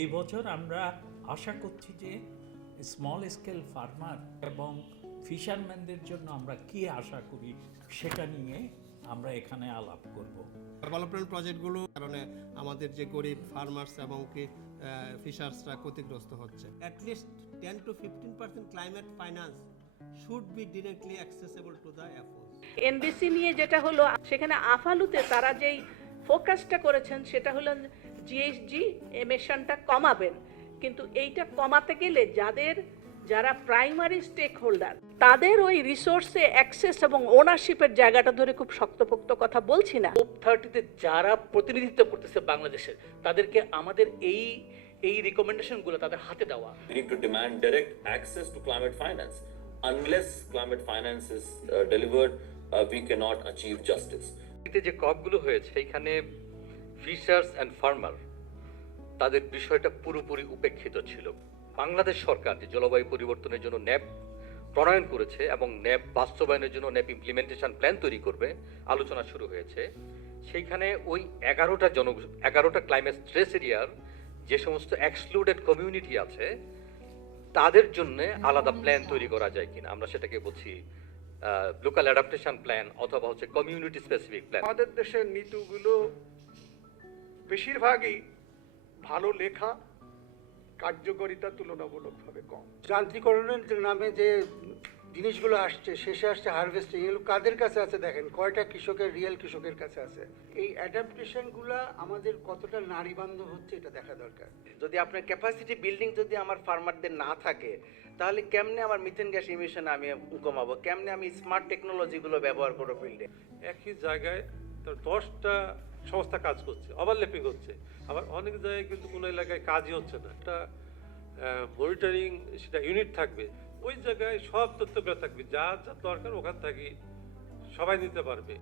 এই বছর আমরা আশা করছি যে স্মল স্কেল ফার্মার এবং ফিশারম্যানদের জন্য আমরা কি আশা করি সেটা নিয়ে আমরা এখানে আলাপ করব। ডেভেলপমেন্ট প্রজেক্টগুলো কারণে আমাদের যে গরিব ফার্মার্স এবং কি ফিশার্সরা ক্ষতিগ্রস্ত হচ্ছে। At least 10 to 15% climate finance should be directly accessible to the FOs. NBC নিয়ে যেটা হলো, সেখানে আফালুতে তারা যেই ফোকাসটা করেছেন সেটা হলো জিএসজি এমিশনটা কমাবেন, কিন্তু এইটা কমাতে গেলে যারা প্রাইমারি স্টেক হোল্ডার তাদের ওই রিসোর্সে অ্যাক্সেস এবং ওনারশিপের জায়গাটা ধরে খুব শক্তপোক্ত কথা বলছি না। COP 30-তে যারা প্রতিনিধিত্ব করতেছে বাংলাদেশের, তাদেরকে আমাদের এই রিকমেন্ডেশনগুলো তাদের হাতে দেওয়া। We need to demand direct access to climate finance. Unless climate finance is delivered, we cannot achieve justice. যে কপগুলো হয়েছে সেইখানে ফিশার্স অ্যান্ড ফার্মার তাদের বিষয়টা পুরোপুরি উপেক্ষিত ছিল। বাংলাদেশ সরকার যে জলবায়ু পরিবর্তনের জন্য ন্যাপ প্রণয়ন করেছে এবং ন্যাপ বাস্তবায়নের জন্য ন্যাপ ইমপ্লিমেন্টেশন প্ল্যান তৈরি করবে, আলোচনা শুরু হয়েছে। সেইখানে ওই 11টা ক্লাইমেট স্ট্রেস এরিয়ার যে সমস্ত এক্সক্লুডেড কমিউনিটি আছে তাদের জন্য আলাদা প্ল্যান তৈরি করা যায় কিনা, আমরা সেটাকে বলছি লোকাল অ্যাডাপ্টেশন প্ল্যান অথবা হচ্ছে কমিউনিটি স্পেসিফিক প্ল্যান। আমাদের দেশের নীতিগুলো বেশিরভাগই ভালো লেখা, কার্যকারিতা তুলনামূলকভাবে কম। যান্ত্রিকরণের নামে যে জিনিসগুলো আসছে, শেষে আসছে হারভেস্টিং, এগুলো কাদের কাছে আছে দেখেন, কয়টা কৃষকের রিয়েল কৃষকের কাছে আছে। এই অ্যাডাপ্টেশনগুলো আমাদের কতটা নারী বান্ধব হচ্ছে এটা দেখা দরকার। যদি আপনার ক্যাপাসিটি বিল্ডিং যদি আমার ফার্মারদের না থাকে, তাহলে কেমনে আমার মিথেন গ্যাস ইমিশন আমি কমাবো, কেমনে আমি স্মার্ট টেকনোলজিগুলো ব্যবহার করবো ফিল্ডে। একই জায়গায় তো 10টা সংস্থা কাজ করছে, ওভারল্যাপিং হচ্ছে, আবার অনেক জায়গায় কিন্তু কোনো এলাকায় কাজই হচ্ছে না। একটা মনিটরিং সেটা ইউনিট থাকবে, ওই জায়গায় সব তথ্যগুলো থাকবে, যা যা দরকার ওখান থেকে সবাই নিতে পারবে।